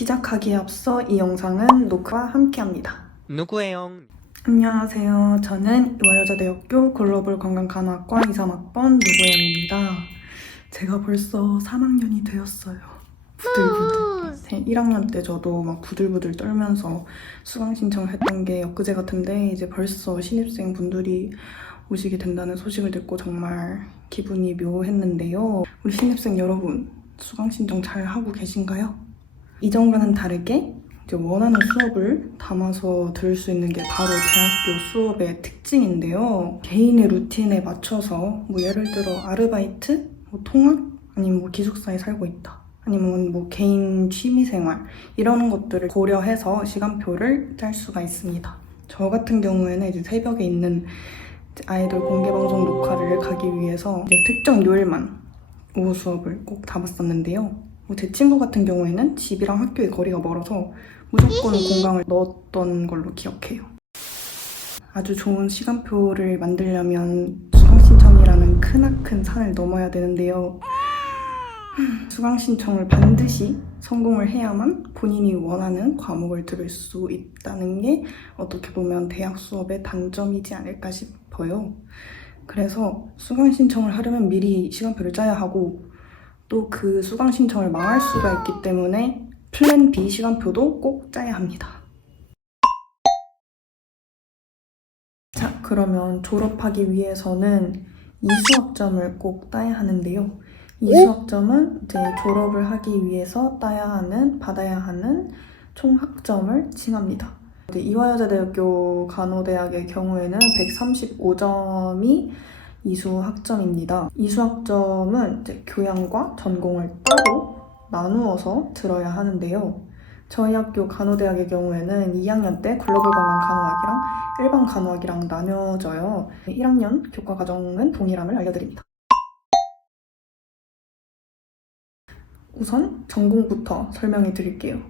시작하기에 앞서 이 영상은 녹화와 함께합니다. 누구예요? 안녕하세요. 저는 이화여자대학교 글로벌 관광간호학과 23학번 누구영입니다. 제가 벌써 3학년이 되었어요. 부들부들. 제 1학년 때 저도 막 부들부들 떨면서 수강 신청을 했던 게 엊그제 같은데 이제 벌써 신입생 분들이 오시게 된다는 소식을 듣고 정말 기분이 묘했는데요. 우리 신입생 여러분, 수강 신청 잘 하고 계신가요? 이전과는 다르게 이제 원하는 수업을 담아서 들을 수 있는 게 바로 대학교 수업의 특징인데요. 개인의 루틴에 맞춰서 예를 들어 아르바이트, 통학, 아니면 기숙사에 살고 있다. 아니면 개인 취미생활 이런 것들을 고려해서 시간표를 짤 수가 있습니다. 저 같은 경우에는 이제 새벽에 있는 아이돌 공개방송 녹화를 가기 위해서 특정 요일만 오후 수업을 꼭 담았었는데요. 제 친구 같은 경우에는 집이랑 학교의 거리가 멀어서 무조건 공강을 넣었던 걸로 기억해요. 아주 좋은 시간표를 만들려면 수강 신청이라는 크나큰 산을 넘어야 되는데요. 수강 신청을 반드시 성공을 해야만 본인이 원하는 과목을 들을 수 있다는 게 어떻게 보면 대학 수업의 단점이지 않을까 싶어요. 그래서 수강 신청을 하려면 미리 시간표를 짜야 하고 또 그 수강 신청을 망할 수가 있기 때문에 플랜 B 시간표도 꼭 짜야 합니다. 자, 그러면 졸업하기 위해서는 이수학점을 꼭 따야 하는데요. 이수학점은 이제 졸업을 하기 위해서 받아야 하는 총 학점을 칭합니다. 이화여자대학교 간호대학의 경우에는 135점이 이수학점입니다. 이수학점은 이제 교양과 전공을 따로 나누어서 들어야 하는데요. 저희 학교 간호대학의 경우에는 2학년 때 글로벌 관광 간호학이랑 일반 간호학이랑 나뉘어져요. 1학년 교과과정은 동일함을 알려드립니다. 우선 전공부터 설명해 드릴게요.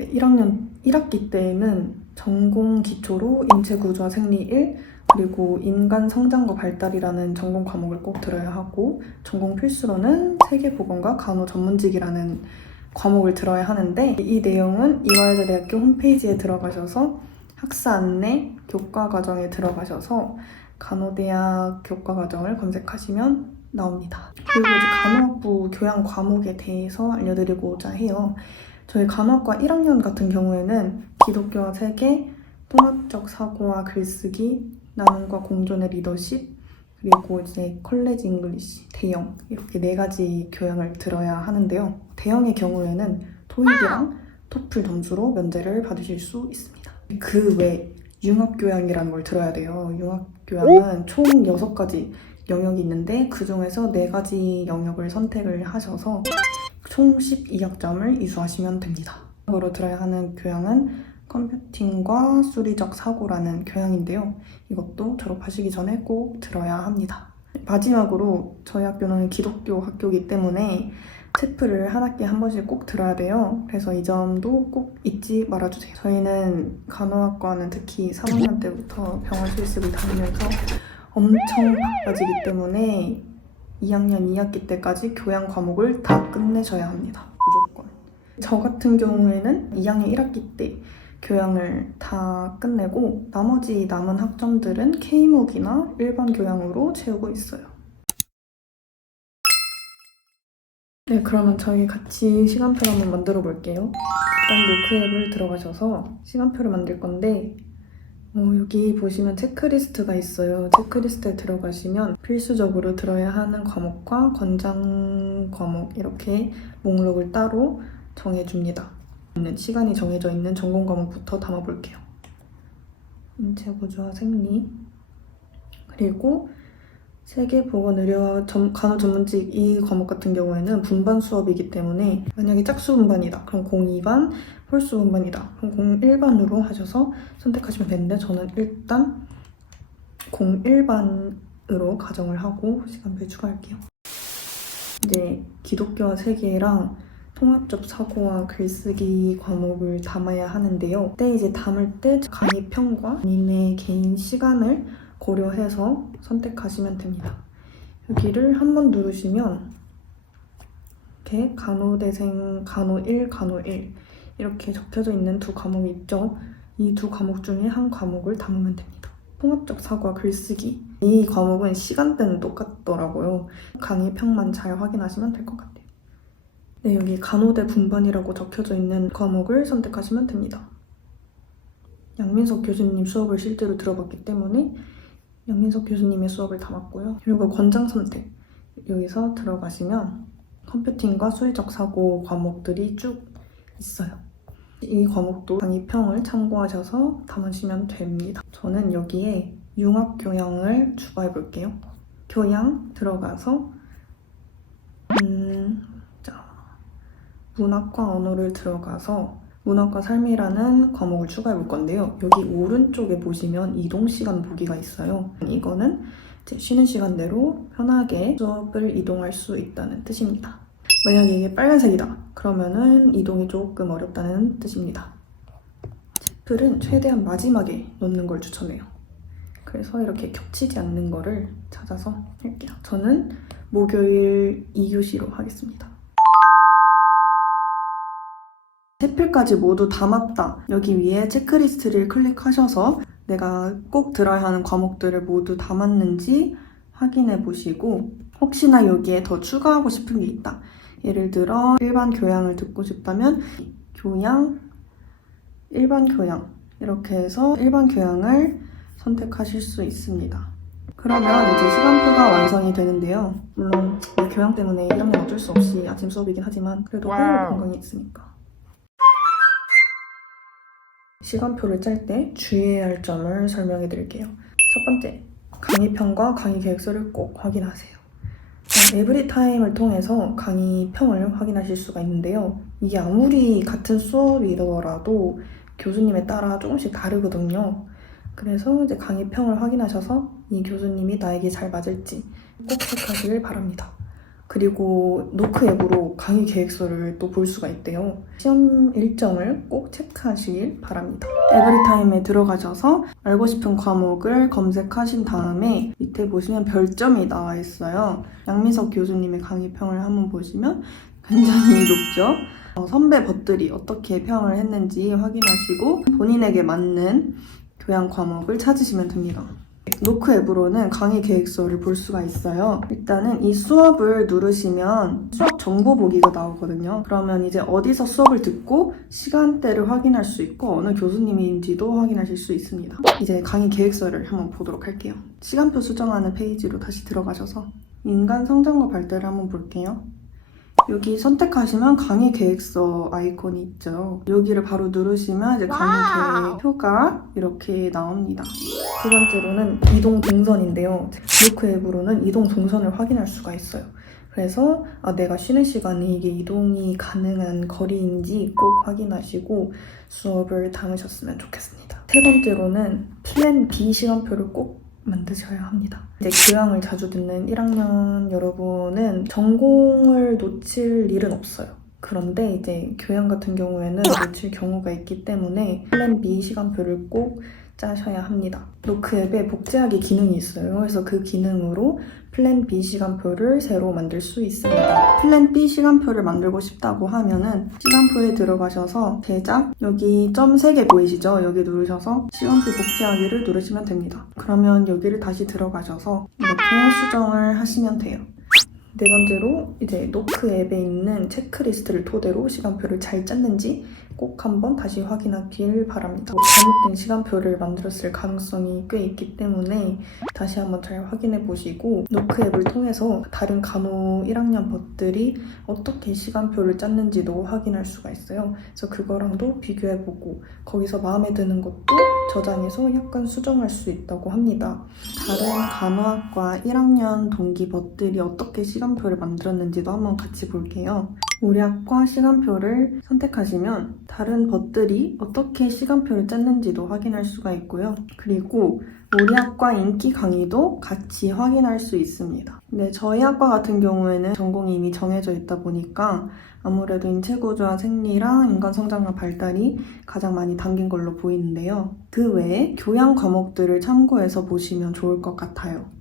1학년 1학기 때에는 전공 기초로 인체구조와 생리 1, 그리고 인간 성장과 발달이라는 전공 과목을 꼭 들어야 하고 전공 필수로는 세계보건과 간호 전문직이라는 과목을 들어야 하는데 이 내용은 이화여자대학교 홈페이지에 들어가셔서 학사 안내 교과과정에 들어가셔서 간호대학 교과과정을 검색하시면 나옵니다. 그리고 이제 간호학부 교양 과목에 대해서 알려드리고자 해요. 저희 간호학과 1학년 같은 경우에는 기독교와 세계, 통합적 사고와 글쓰기, 나눔과 공존의 리더십, 그리고 이제 컬리지 잉글리시, 대형 이렇게 4가지 교양을 들어야 하는데요. 대형의 경우에는 토익이랑 토플 점수로 면제를 받으실 수 있습니다. 그 외 융합교양이라는 걸 들어야 돼요. 융합교양은 총 6가지 영역이 있는데 그 중에서 4가지 영역을 선택을 하셔서 총 12학점을 이수하시면 됩니다. 으로 들어야 하는 교양은 컴퓨팅과 수리적 사고라는 교양인데요. 이것도 졸업하시기 전에 꼭 들어야 합니다. 마지막으로 저희 학교는 기독교 학교이기 때문에 체프를 한 학기에 한 번씩 꼭 들어야 돼요. 그래서 이 점도 꼭 잊지 말아주세요. 저희는 간호학과는 특히 3학년 때부터 병원 실습을 다니면서 엄청 바빠지기 때문에 2학년 2학기 때까지 교양 과목을 다 끝내셔야 합니다. 무조건. 저 같은 경우에는 2학년 1학기 때 교양을 다 끝내고 나머지 남은 학점들은 K목이나 일반 교양으로 채우고 있어요. 네, 그러면 저희 같이 시간표를 한번 만들어 볼게요. 일단 노크 앱을 들어가셔서 시간표를 만들 건데 여기 보시면 체크리스트가 있어요. 체크리스트에 들어가시면 필수적으로 들어야 하는 과목과 권장 과목 이렇게 목록을 따로 정해줍니다. 시간이 정해져 있는 전공 과목부터 담아볼게요. 인체구조와 생리, 그리고 세계보건의료와 간호 전문직 이 과목 같은 경우에는 분반 수업이기 때문에 만약에 짝수 분반이다 그럼 02반, 홀수 분반이다 그럼 01반으로 하셔서 선택하시면 되는데 저는 일단 01반으로 가정을 하고 시간표에 추가할게요. 이제 기독교와 세계랑 통합적 사고와 글쓰기 과목을 담아야 하는데요. 그때 이제 담을 때 강의평과 본인의 개인 시간을 고려해서 선택하시면 됩니다. 여기를 한번 누르시면 이렇게 간호대생 간호 1, 간호 1 이렇게 적혀져 있는 두 과목이 있죠. 이 두 과목 중에 한 과목을 담으면 됩니다. 통합적 사고와 글쓰기. 이 과목은 시간대는 똑같더라고요. 강의평만 잘 확인하시면 될 것 같아요. 네, 여기 간호대 분반이라고 적혀져 있는 과목을 선택하시면 됩니다. 양민석 교수님 수업을 실제로 들어봤기 때문에 양민석 교수님의 수업을 담았고요. 그리고 권장 선택. 여기서 들어가시면 컴퓨팅과 수리적 사고 과목들이 쭉 있어요. 이 과목도 강의평을 참고하셔서 담으시면 됩니다. 저는 여기에 융합교양을 추가해 볼게요. 교양 들어가서 문학과 언어를 들어가서 문학과 삶이라는 과목을 추가해 볼 건데요. 여기 오른쪽에 보시면 이동시간 보기가 있어요. 이거는 이제 쉬는 시간대로 편하게 수업을 이동할 수 있다는 뜻입니다. 만약에 이게 빨간색이다 그러면은 이동이 조금 어렵다는 뜻입니다. 챕플은 최대한 마지막에 넣는 걸 추천해요. 그래서 이렇게 겹치지 않는 거를 찾아서 할게요. 저는 목요일 2교시로 하겠습니다. 챕플까지 모두 담았다. 여기 위에 체크리스트를 클릭하셔서 내가 꼭 들어야 하는 과목들을 모두 담았는지 확인해 보시고 혹시나 여기에 더 추가하고 싶은 게 있다. 예를 들어 일반 교양을 듣고 싶다면 교양, 일반 교양 이렇게 해서 일반 교양을 선택하실 수 있습니다. 그러면 이제 시간표가 완성이 되는데요. 물론 교양 때문에 1학년 어쩔 수 없이 아침 수업이긴 하지만 그래도 활력 건강이 있으니까. 시간표를 짤 때 주의해야 할 점을 설명해 드릴게요. 첫 번째, 강의평과 강의 계획서를 꼭 확인하세요. 에브리타임을 통해서 강의평을 확인하실 수가 있는데요. 이게 아무리 같은 수업이더라도 교수님에 따라 조금씩 다르거든요. 그래서 이제 강의평을 확인하셔서 이 교수님이 나에게 잘 맞을지 꼭 체크하시길 바랍니다. 그리고 노크 앱으로 강의 계획서를 또 볼 수가 있대요. 시험 일정을 꼭 체크하시길 바랍니다. 에브리타임에 들어가셔서 알고 싶은 과목을 검색하신 다음에 밑에 보시면 별점이 나와 있어요. 양민석 교수님의 강의평을 한번 보시면 굉장히 높죠? 선배 벗들이 어떻게 평을 했는지 확인하시고 본인에게 맞는 교양 과목을 찾으시면 됩니다. 노크 앱으로는 강의 계획서를 볼 수가 있어요. 일단은 이 수업을 누르시면 수업 정보 보기가 나오거든요. 그러면 이제 어디서 수업을 듣고 시간대를 확인할 수 있고 어느 교수님인지도 확인하실 수 있습니다. 이제 강의 계획서를 한번 보도록 할게요. 시간표 수정하는 페이지로 다시 들어가셔서 인간 성장과 발달을 한번 볼게요. 여기 선택하시면 강의 계획서 아이콘이 있죠. 여기를 바로 누르시면 이제 강의 계획 표가 이렇게 나옵니다. 두 번째로는 이동 동선인데요. 노크 앱으로는 이동 동선을 확인할 수가 있어요. 그래서 내가 쉬는 시간에 이게 이동이 가능한 거리인지 꼭 확인하시고 수업을 담으셨으면 좋겠습니다. 세 번째로는 플랜 B 시간표를 꼭 만드셔야 합니다. 이제 교양을 자주 듣는 1학년 여러분은 전공을 놓칠 일은 없어요. 그런데 이제 교양 같은 경우에는 놓칠 경우가 있기 때문에 플랜 B 시간표를 꼭 짜셔야 합니다. 노크 앱에 복제하기 기능이 있어요. 그래서 그 기능으로 플랜 B 시간표를 새로 만들 수 있습니다. 플랜 B 시간표를 만들고 싶다고 하면은 시간표에 들어가셔서 제작, 여기 점 3개 보이시죠? 여기 누르셔서 시간표 복제하기를 누르시면 됩니다. 그러면 여기를 다시 들어가셔서 이렇게 수정을 하시면 돼요. 네 번째로 이제 노크 앱에 있는 체크리스트를 토대로 시간표를 잘 짰는지 꼭 한번 다시 확인하길 바랍니다. 잘못된 시간표를 만들었을 가능성이 꽤 있기 때문에 다시 한번 잘 확인해 보시고 노크 앱을 통해서 다른 간호 1학년 벗들이 어떻게 시간표를 짰는지도 확인할 수가 있어요. 그래서 그거랑도 비교해 보고 거기서 마음에 드는 것도 저장해서 약간 수정할 수 있다고 합니다. 다른 간호학과 1학년 동기 벗들이 어떻게 시간표를 만들었는지도 한번 같이 볼게요. 우리 학과 시간표를 선택하시면 다른 벗들이 어떻게 시간표를 짰는지도 확인할 수가 있고요. 그리고 우리 학과 인기 강의도 같이 확인할 수 있습니다. 근데 저희 학과 같은 경우에는 전공이 이미 정해져 있다 보니까 아무래도 인체구조와 생리랑 인간성장과 발달이 가장 많이 담긴 걸로 보이는데요. 그 외에 교양 과목들을 참고해서 보시면 좋을 것 같아요.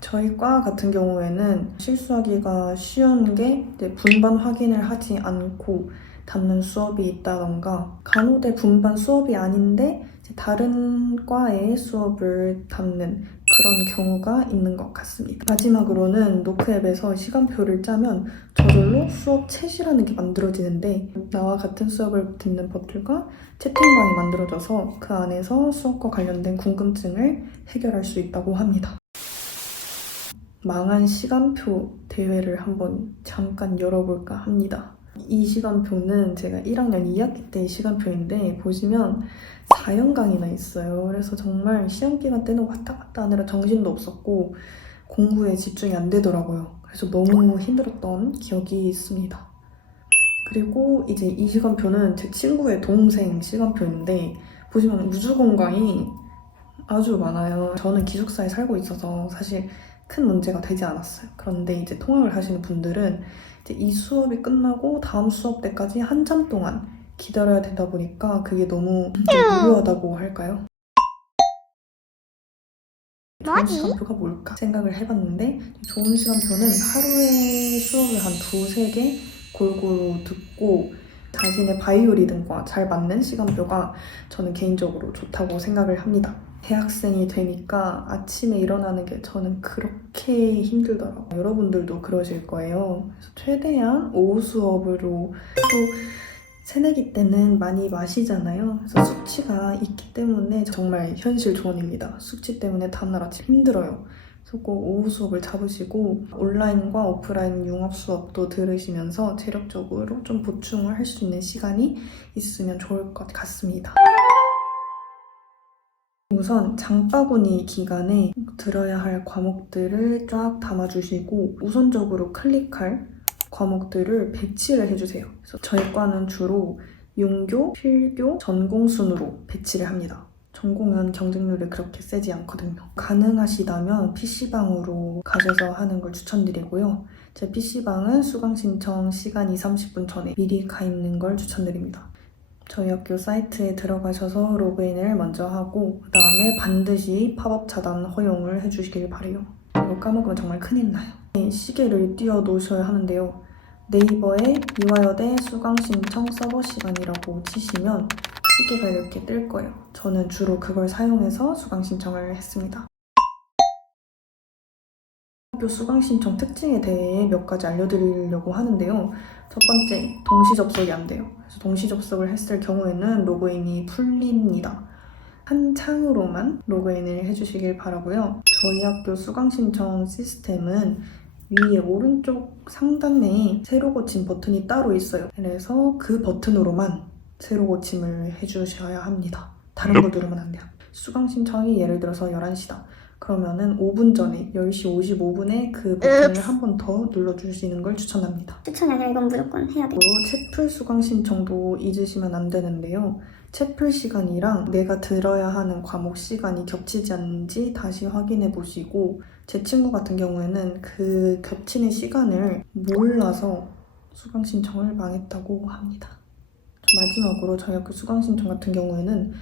저희 과 같은 경우에는 실수하기가 쉬운 게 분반 확인을 하지 않고 담는 수업이 있다던가 간호대 분반 수업이 아닌데 다른 과의 수업을 담는 그런 경우가 있는 것 같습니다. 마지막으로는 노크앱에서 시간표를 짜면 저절로 수업 챗이라는 게 만들어지는데 나와 같은 수업을 듣는 것들과 채팅방이 만들어져서 그 안에서 수업과 관련된 궁금증을 해결할 수 있다고 합니다. 망한 시간표 대회를 한번 잠깐 열어볼까 합니다. 이 시간표는 제가 1학년 2학기 때의 시간표인데 보시면 4연강이나 있어요. 그래서 정말 시험 기간 때는 왔다 갔다 하느라 정신도 없었고 공부에 집중이 안 되더라고요. 그래서 너무 힘들었던 기억이 있습니다. 그리고 이제 이 시간표는 제 친구의 동생 시간표인데 보시면 우주공간이 아주 많아요. 저는 기숙사에 살고 있어서 사실 큰 문제가 되지 않았어요. 그런데 이제 통학을 하시는 분들은 이제 이 수업이 끝나고 다음 수업 때까지 한참 동안 기다려야 되다 보니까 그게 너무 무료하다고 할까요? 좋은 시간표가 뭘까 생각을 해봤는데 좋은 시간표는 하루에 수업을 한 2-3개 골고루 듣고 자신의 바이오 리듬과 잘 맞는 시간표가 저는 개인적으로 좋다고 생각을 합니다. 대학생이 되니까 아침에 일어나는 게 저는 그렇게 힘들더라고요. 여러분들도 그러실 거예요. 그래서 최대한 오후 수업으로 또 새내기 때는 많이 마시잖아요. 그래서 숙취가 있기 때문에 정말 현실 조언입니다. 숙취 때문에 다음날 아침 힘들어요. 그래서 꼭 오후 수업을 잡으시고 온라인과 오프라인 융합 수업도 들으시면서 체력적으로 좀 보충을 할 수 있는 시간이 있으면 좋을 것 같습니다. 우선 장바구니 기간에 들어야 할 과목들을 쫙 담아주시고 우선적으로 클릭할 과목들을 배치를 해주세요. 그래서 저희 과는 주로 윤교, 필교, 전공 순으로 배치를 합니다. 전공은 경쟁률이 그렇게 세지 않거든요. 가능하시다면 PC방으로 가셔서 하는 걸 추천드리고요. 제 PC방은 수강 신청 시간 20-30분 전에 미리 가 있는 걸 추천드립니다. 저희 학교 사이트에 들어가셔서 로그인을 먼저 하고 그 다음에 반드시 팝업 차단 허용을 해주시길 바래요. 이거 까먹으면 정말 큰일 나요. 시계를 띄워 놓으셔야 하는데요. 네이버에 이화여대 수강 신청 서버 시간이라고 치시면 시계가 이렇게 뜰 거예요. 저는 주로 그걸 사용해서 수강 신청을 했습니다. 학교 수강 신청 특징에 대해 몇 가지 알려드리려고 하는데요. 첫 번째, 동시 접속이 안 돼요. 그래서 동시 접속을 했을 경우에는 로그인이 풀립니다. 한 창으로만 로그인을 해주시길 바라고요. 저희 학교 수강 신청 시스템은 위에 오른쪽 상단에 새로 고침 버튼이 따로 있어요. 그래서 그 버튼으로만 새로 고침을 해주셔야 합니다. 다른 거 누르면 안 돼요. 수강 신청이 예를 들어서 11시다. 그러면은 5분 전에 10시 55분에 그 버튼을 한 번 더 눌러주시는 걸 추천합니다. 추천이 아니라 이건 무조건 해야 돼. 채플 수강 신청도 잊으시면 안 되는데요. 채플 시간이랑 내가 들어야 하는 과목 시간이 겹치지 않는지 다시 확인해 보시고 제 친구 같은 경우에는 그 겹치는 시간을 몰라서 수강 신청을 망했다고 합니다. 마지막으로 저희 학교 수강 신청 같은 경우에는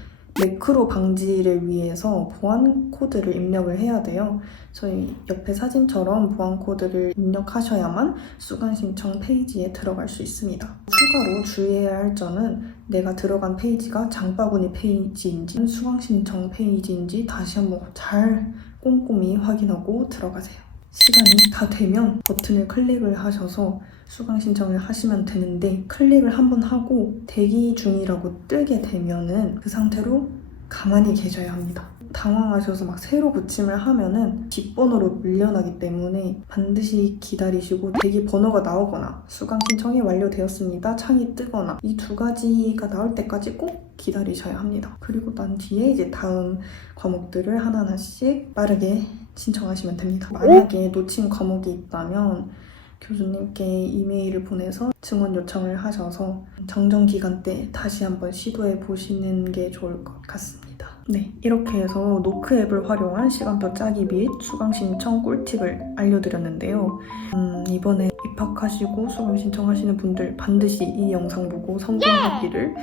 매크로 방지를 위해서 보안 코드를 입력을 해야 돼요. 저희 옆에 사진처럼 보안 코드를 입력하셔야만 수강 신청 페이지에 들어갈 수 있습니다. 추가로 주의해야 할 점은 내가 들어간 페이지가 장바구니 페이지인지 수강 신청 페이지인지 다시 한번 잘 꼼꼼히 확인하고 들어가세요. 시간이 다 되면 버튼을 클릭을 하셔서 수강 신청을 하시면 되는데 클릭을 한번 하고 대기 중이라고 뜨게 되면은 그 상태로 가만히 계셔야 합니다. 당황하셔서 막 새로 고침을 하면은 뒷번호로 밀려나기 때문에 반드시 기다리시고 대기 번호가 나오거나 수강 신청이 완료되었습니다 창이 뜨거나 이 2가지가 나올 때까지 꼭 기다리셔야 합니다. 그리고 난 뒤에 이제 다음 과목들을 하나하나씩 빠르게 신청하시면 됩니다. 만약에 놓친 과목이 있다면 교수님께 이메일을 보내서 증원 요청을 하셔서 정정 기간 때 다시 한번 시도해 보시는 게 좋을 것 같습니다. 네, 이렇게 해서 노크 앱을 활용한 시간표 짜기 및 수강 신청 꿀팁을 알려드렸는데요. 이번에 입학하시고 수강 신청하시는 분들 반드시 이 영상 보고 성공하기를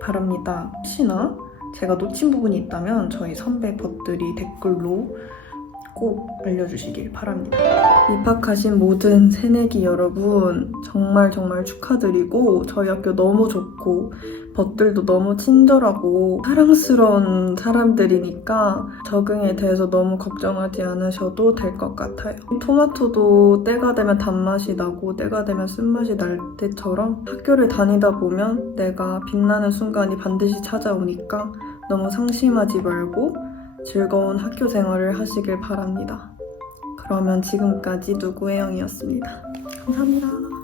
바랍니다. 혹시나 제가 놓친 부분이 있다면 저희 선배 벗들이 댓글로 꼭 알려주시길 바랍니다. 입학하신 모든 새내기 여러분 정말 축하드리고 저희 학교 너무 좋고 벗들도 너무 친절하고 사랑스러운 사람들이니까 적응에 대해서 너무 걱정하지 않으셔도 될 것 같아요. 토마토도 때가 되면 단맛이 나고 때가 되면 쓴맛이 날 때처럼 학교를 다니다 보면 내가 빛나는 순간이 반드시 찾아오니까 너무 상심하지 말고 즐거운 학교 생활을 하시길 바랍니다. 그러면 지금까지 누구의 영이었습니다. 감사합니다.